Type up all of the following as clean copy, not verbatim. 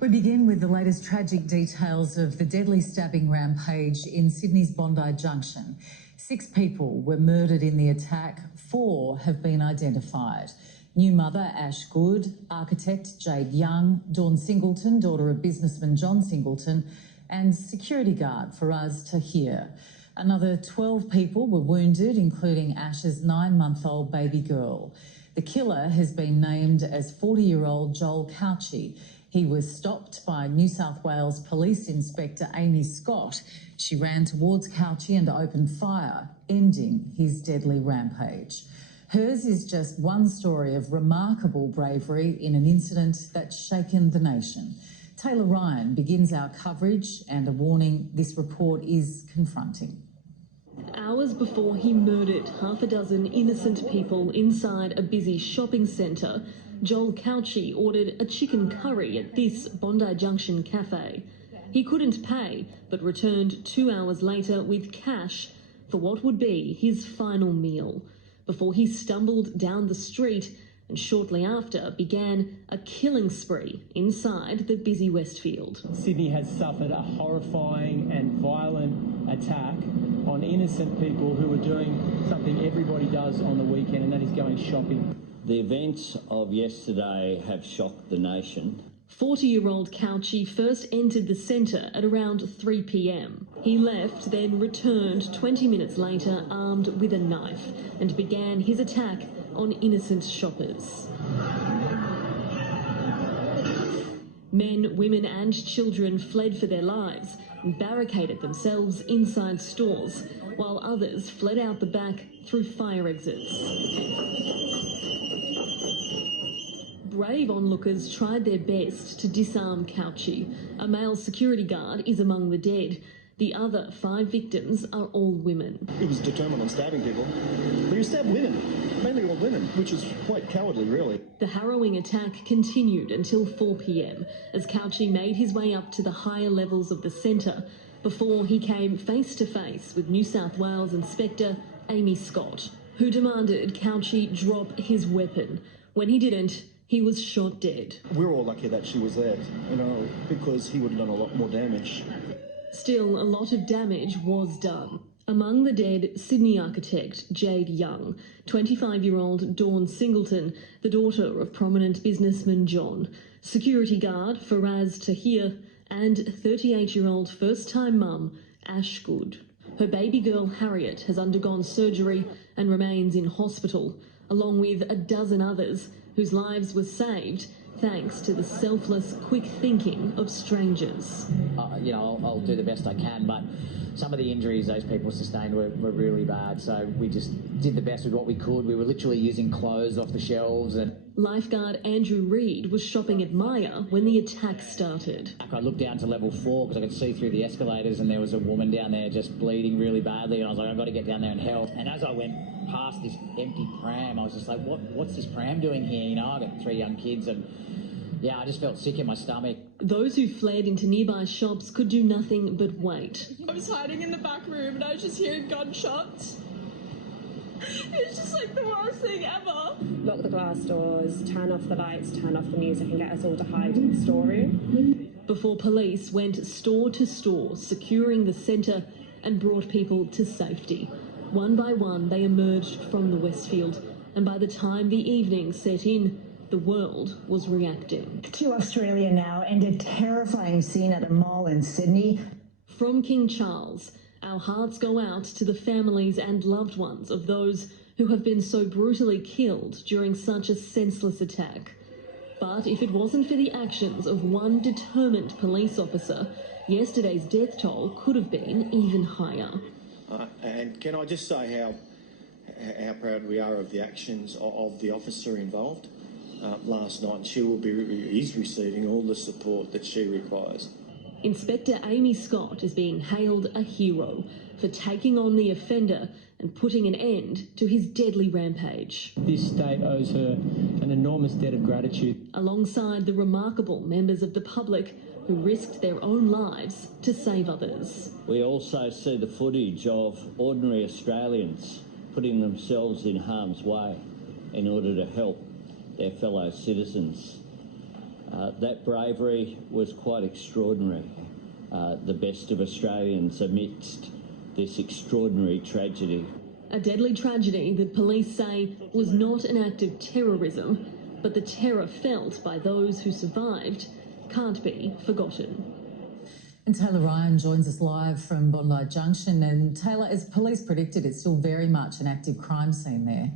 We begin with the latest tragic details of the deadly stabbing rampage in Sydney's Bondi Junction. 6 people were murdered in the attack. 4 have been identified. New mother Ash Good, architect Jade Young, Dawn Singleton, daughter of businessman John Singleton, and security guard Faraz Tahir. Another 12 people were wounded, including Ash's 9-month-old baby girl. The killer has been named as 40-year-old Joel Cauchi. He was stopped by New South Wales Police Inspector Amy Scott. She ran towards Cauchi and opened fire, ending his deadly rampage. Hers is just one story of remarkable bravery in an incident that's shaken the nation. Taylor Ryan begins our coverage, and a warning: this report is confronting. Hours before he murdered half a dozen innocent people inside a busy shopping centre, Joel Cauchi ordered a chicken curry at this Bondi Junction cafe. He couldn't pay, but returned 2 hours later with cash for what would be his final meal, before he stumbled down the street and shortly after began a killing spree inside the busy Westfield. Sydney has suffered a horrifying and violent attack on innocent people who are doing something everybody does on the weekend, and that is going shopping. The events of yesterday have shocked the nation. 40-year-old Cauchi first entered the centre at around 3 p.m. He left, then returned 20 minutes later armed with a knife and began his attack on innocent shoppers. Men, women and children fled for their lives and barricaded themselves inside stores, while others fled out the back through fire exits. Brave onlookers tried their best to disarm Cauchi. A male security guard is among the dead. The other 5 victims are all women. He was determined on stabbing people, but he stabbed women, mainly all women, which is quite cowardly, really. The harrowing attack continued until 4 p.m. as Cauchi made his way up to the higher levels of the centre before he came face to face with New South Wales Inspector Amy Scott, who demanded Cauchi drop his weapon. When he didn't, he was shot dead. We're all lucky that she was there, because he would have done a lot more damage. Still, a lot of damage was done. Among the dead, Sydney architect Jade Young, 25-year-old Dawn Singleton, the daughter of prominent businessman John, security guard Faraz Tahir, and 38-year-old first-time mum Ash Good. Her baby girl Harriet has undergone surgery and remains in hospital, along with a dozen others whose lives were saved thanks to the selfless, quick thinking of strangers. I'll do the best I can, but some of the injuries those people sustained were really bad, so we just did the best with what we could. We were literally using clothes off the shelves. And lifeguard Andrew Reid was shopping at Myer when the attack started. I looked down to level 4 because I could see through the escalators, and there was a woman down there just bleeding really badly, and I was like, I've got to get down there and help. And as I went past this empty pram, I was just like, what's this pram doing here? I've got 3 young kids, and yeah, I just felt sick in my stomach. Those who fled into nearby shops could do nothing but wait. I was hiding in the back room and I was just hearing gunshots. It's just like the worst thing ever. Lock the glass doors, turn off the lights, turn off the music and get us all to hide in the storeroom. Before police went store to store, securing the centre and brought people to safety. One by one, they emerged from the Westfield, and by the time the evening set in, the world was reacting. To Australia now, and a terrifying scene at a mall in Sydney. From King Charles, our hearts go out to the families and loved ones of those who have been so brutally killed during such a senseless attack. But if it wasn't for the actions of one determined police officer, yesterday's death toll could have been even higher. And can I just say how proud we are of the actions of the officer involved last night. She is receiving all the support that she requires. Inspector Amy Scott is being hailed a hero for taking on the offender and putting an end to his deadly rampage. This state owes her an enormous debt of gratitude. Alongside the remarkable members of the public who risked their own lives to save others. We also see the footage of ordinary Australians putting themselves in harm's way in order to help their fellow citizens. That bravery was quite extraordinary. The best of Australians amidst this extraordinary tragedy. A deadly tragedy that police say was not an act of terrorism, but the terror felt by those who survived can't be forgotten. And Taylor Ryan joins us live from Bondi Junction. And Taylor, as police predicted, it's still very much an active crime scene there.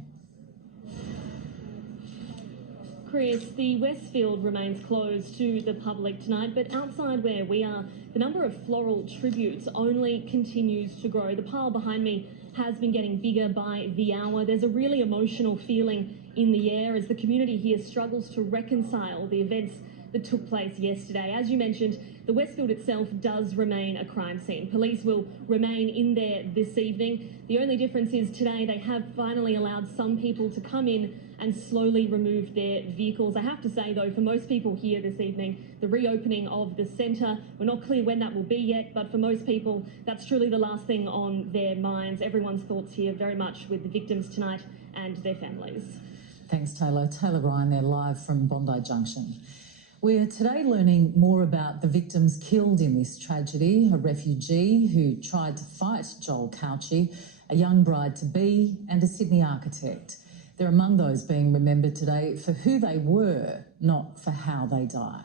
Chris, the Westfield remains closed to the public tonight, but outside where we are, the number of floral tributes only continues to grow. The pile behind me has been getting bigger by the hour. There's a really emotional feeling in the air as the community here struggles to reconcile the events that took place yesterday. As you mentioned, the Westfield itself does remain a crime scene. Police will remain in there this evening. The only difference is today they have finally allowed some people to come in and slowly remove their vehicles. I have to say, though, for most people here this evening, the reopening of the centre, we're not clear when that will be yet, but for most people, that's truly the last thing on their minds. Everyone's thoughts here very much with the victims tonight and their families. Thanks, Taylor. Taylor Ryan there live from Bondi Junction. We're today learning more about the victims killed in this tragedy, a refugee who tried to fight Joel Cauchi, a young bride-to-be and a Sydney architect. They're among those being remembered today for who they were, not for how they died.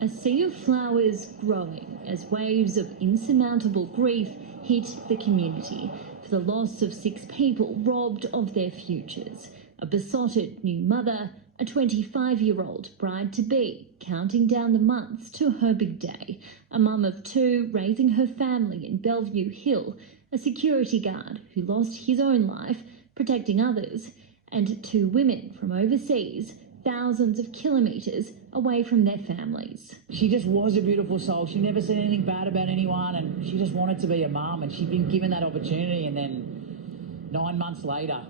A sea of flowers growing as waves of insurmountable grief hit the community for the loss of 6 people robbed of their futures. A besotted new mother, a 25-year-old bride-to-be counting down the months to her big day, a mum of 2 raising her family in Bellevue Hill, a security guard who lost his own life protecting others, and 2 women from overseas, thousands of kilometres away from their families. She just was a beautiful soul. She never said anything bad about anyone, and she just wanted to be a mum, and she'd been given that opportunity, and then 9 months later,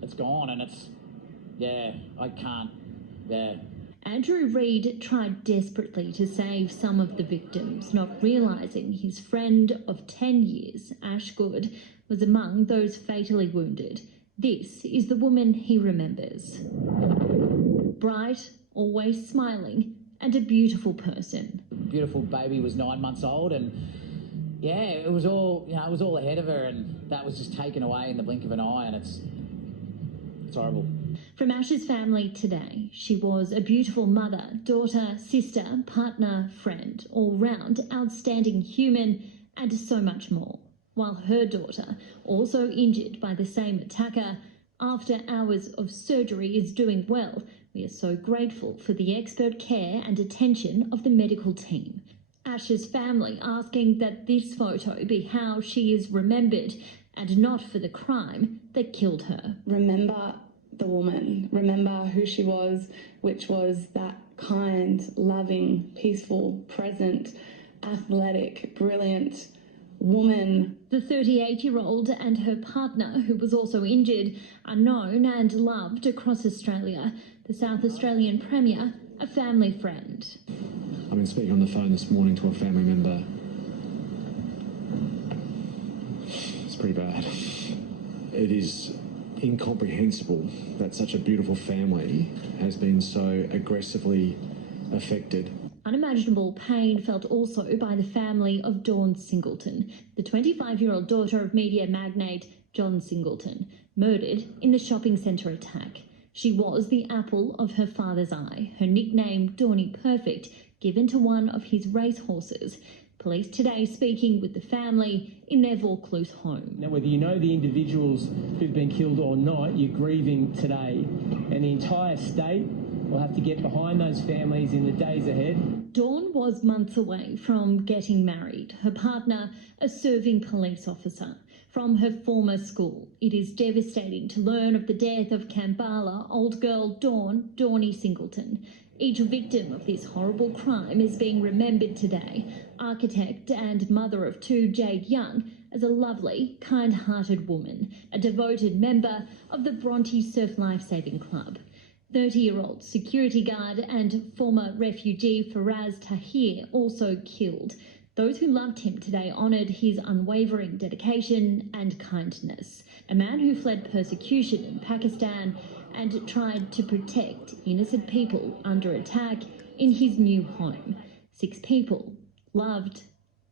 it's gone, and it's, I can't, Andrew Reid tried desperately to save some of the victims, not realising his friend of 10 years, Ash Good, was among those fatally wounded. This is the woman he remembers. Bright, always smiling, and a beautiful person. Beautiful baby was 9 months old, and it was all, it was all ahead of her, and that was just taken away in the blink of an eye, and it's horrible. From Ash's family today, she was a beautiful mother, daughter, sister, partner, friend, all-round outstanding human, and so much more. While her daughter, also injured by the same attacker, after hours of surgery is doing well. We are so grateful for the expert care and attention of the medical team. Ash's family asking that this photo be how she is remembered and not for the crime that killed her. Remember the woman, remember who she was, which was that kind, loving, peaceful, present, athletic, brilliant woman. The 38-year-old and her partner, who was also injured, are known and loved across Australia. The South Australian Premier, a family friend. I've been speaking on the phone this morning to a family member. It's pretty bad. It is incomprehensible that such a beautiful family has been so aggressively affected. Unimaginable pain felt also by the family of Dawn Singleton, the 25-year-old daughter of media magnate John Singleton, murdered in the shopping centre attack. She was the apple of her father's eye, her nickname Dawny Perfect, given to one of his racehorses. Police today speaking with the family in their Vaucluse home. Now, whether you know the individuals who've been killed or not, you're grieving today, and the entire state will have to get behind those families in the days ahead. Dawn was months away from getting married, her partner a serving police officer. From her former school, it is devastating to learn of the death of Kambala old girl Dawny Singleton. Each victim of this horrible crime is being remembered today. Architect and mother of 2, Jade Young, as a lovely, kind-hearted woman, a devoted member of the Bronte Surf Lifesaving Club. 30-year-old security guard and former refugee Faraz Tahir also killed. Those who loved him today honoured his unwavering dedication and kindness. A man who fled persecution in Pakistan and tried to protect innocent people under attack in his new home. 6 people loved,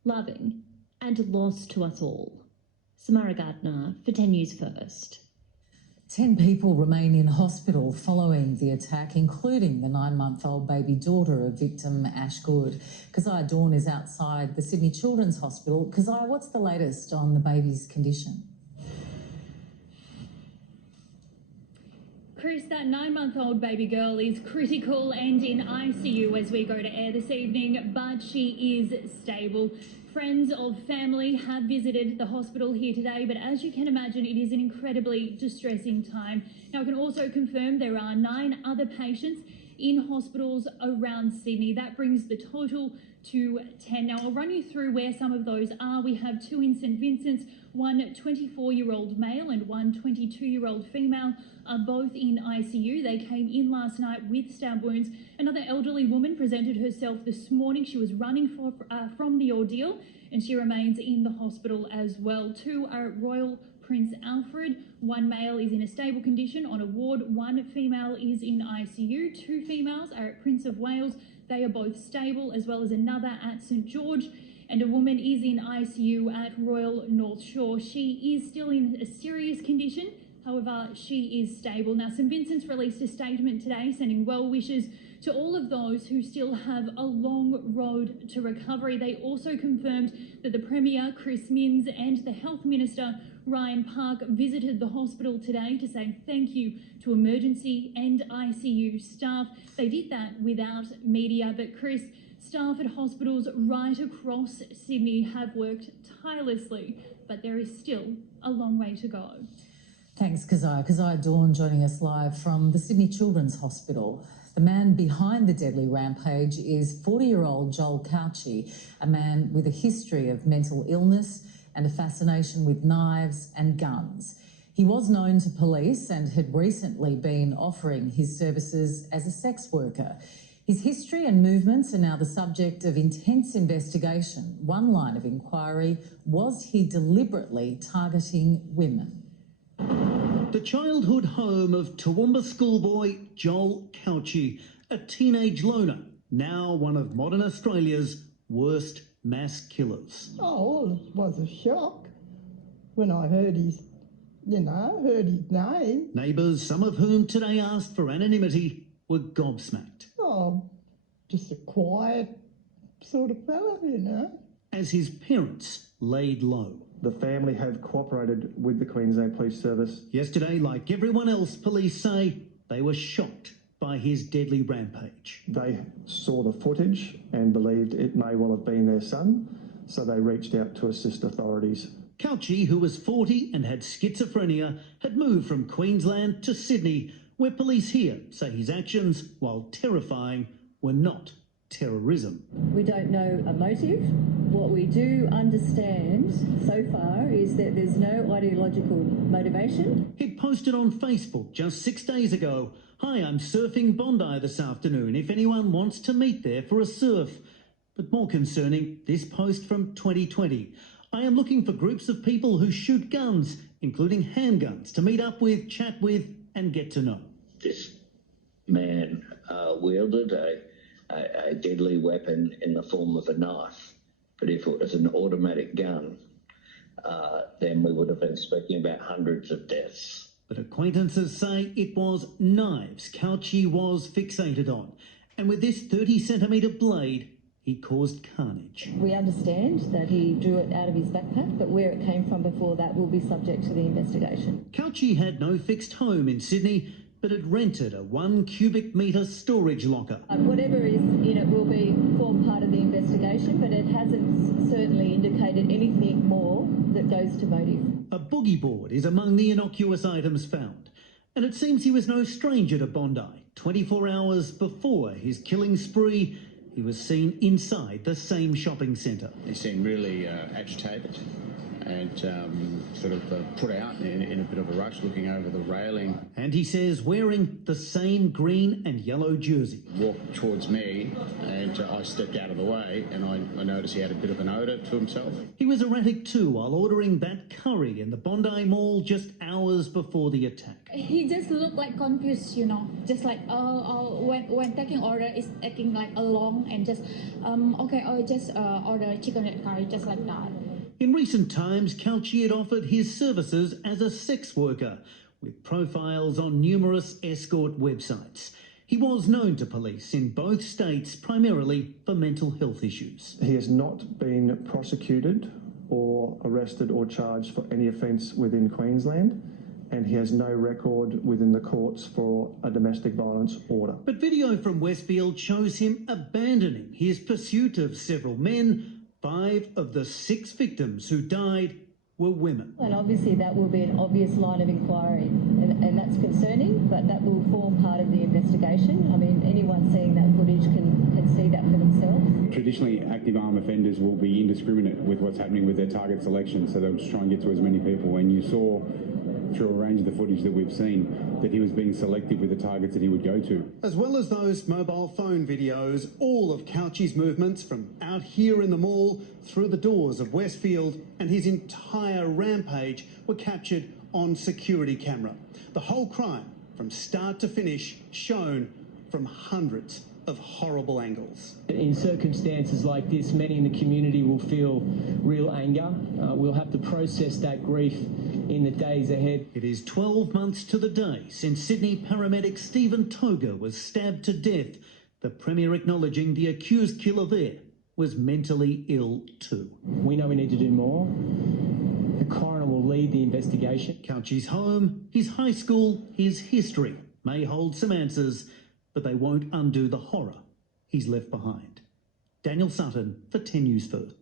loving and lost to us all. Samara Gardner for 10 News First. 10 people remain in hospital following the attack, including the 9-month-old baby daughter of victim Ash Good. Keziah Dawn is outside the Sydney Children's Hospital. Keziah, what's the latest on the baby's condition? Chris, that 9-month-old baby girl is critical and in ICU as we go to air this evening, but she is stable. Friends of family have visited the hospital here today, but as you can imagine, it is an incredibly distressing time. Now, I can also confirm there are 9 other patients in hospitals around Sydney. That brings the total to 10. Now, I'll run you through where some of those are. We have 2 in St Vincent's, 1 24-year-old male and 1 22-year-old female are both in ICU. They came in last night with stab wounds. Another elderly woman presented herself this morning. She was running from the ordeal and she remains in the hospital as well. 2 are at Royal Prince Alfred. 1 male is in a stable condition on a ward. 1 female is in ICU. 2 females are at Prince of Wales. They are both stable, as well as another at St George. And a woman is in ICU at Royal North Shore. She is still in a serious condition. However, she is stable. Now, St Vincent's released a statement today sending well wishes to all of those who still have a long road to recovery. They also confirmed that the Premier, Chris Minns, and the Health Minister, Ryan Park, visited the hospital today to say thank you to emergency and ICU staff. They did that without media, but Chris, staff at hospitals right across Sydney have worked tirelessly, but there is still a long way to go. Thanks, Keziah. Keziah Dawn joining us live from the Sydney Children's Hospital. The man behind the deadly rampage is 40-year-old Joel Cauchi, a man with a history of mental illness and a fascination with knives and guns. He was known to police and had recently been offering his services as a sex worker. His history and movements are now the subject of intense investigation. One line of inquiry: was he deliberately targeting women? The childhood home of Toowoomba schoolboy Joel Cauchi, a teenage loner, now one of modern Australia's worst mass killers. Oh, well, it was a shock when I heard his name. Neighbours, some of whom today asked for anonymity, were gobsmacked. Oh, just a quiet sort of fella, As his parents laid low. The family have cooperated with the Queensland Police Service. Yesterday, like everyone else, police say they were shocked by his deadly rampage. They saw the footage and believed it may well have been their son, so they reached out to assist authorities. Cauchi, who was 40 and had schizophrenia, had moved from Queensland to Sydney, where police here say his actions, while terrifying, were not terrorism. We don't know a motive. What we do understand so far is that there's no ideological motivation. He'd posted on Facebook just 6 days ago, "Hi, I'm surfing Bondi this afternoon if anyone wants to meet there for a surf." But more concerning, this post from 2020. "I am looking for groups of people who shoot guns, including handguns, to meet up with, chat with and get to know." This man wielded a deadly weapon in the form of a knife. But if it was an automatic gun, then we would have been speaking about hundreds of deaths. But acquaintances say it was knives Cauchi was fixated on. And with this 30-centimetre blade, he caused carnage. We understand that he drew it out of his backpack, but where it came from before that will be subject to the investigation. Cauchi had no fixed home in Sydney, but had rented a 1 cubic metre storage locker. Whatever is in it will form part of the investigation, but it hasn't certainly indicated anything more that goes to motive. A boogie board is among the innocuous items found, and it seems he was no stranger to Bondi. 24 hours before his killing spree, he was seen inside the same shopping centre. He seemed really agitated, and sort of put out in a bit of a rush, looking over the railing. And he says wearing the same green and yellow jersey. Walked towards me and I stepped out of the way and I noticed he had a bit of an odour to himself. He was erratic too while ordering that curry in the Bondi Mall just hours before the attack. He just looked like confused, you know, just like when taking order is taking like a long and just okay, I just order chicken curry just like that. In recent times, Cauchi had offered his services as a sex worker with profiles on numerous escort websites. He was known to police in both states primarily for mental health issues. He has not been prosecuted or arrested or charged for any offence within Queensland, and he has no record within the courts for a domestic violence order. But video from Westfield shows him abandoning his pursuit of several men. 5 of the 6 victims who died were women. And obviously that will be an obvious line of inquiry, and that's concerning, but that will form part of the investigation. I mean, anyone seeing that footage can see that for themselves. Traditionally, active arm offenders will be indiscriminate with what's happening with their target selection, so they'll just try and get to as many people. And you saw through a range of the footage that we've seen that he was being selective with the targets that he would go to. As well as those mobile phone videos, all of Cauchi's movements from out here in the mall through the doors of Westfield and his entire rampage were captured on security camera. The whole crime, from start to finish, shown from hundreds of horrible angles. In circumstances like this, many in the community will feel real anger. We'll have to process that grief in the days ahead. It is 12 months to the day since Sydney paramedic Stephen Toga was stabbed to death, the Premier acknowledging the accused killer there was mentally ill too. We know we need to do more. The coroner will lead the investigation. Cauchi's home, his high school, his history may hold some answers, but they won't undo the horror he's left behind. Daniel Sutton for 10 News First.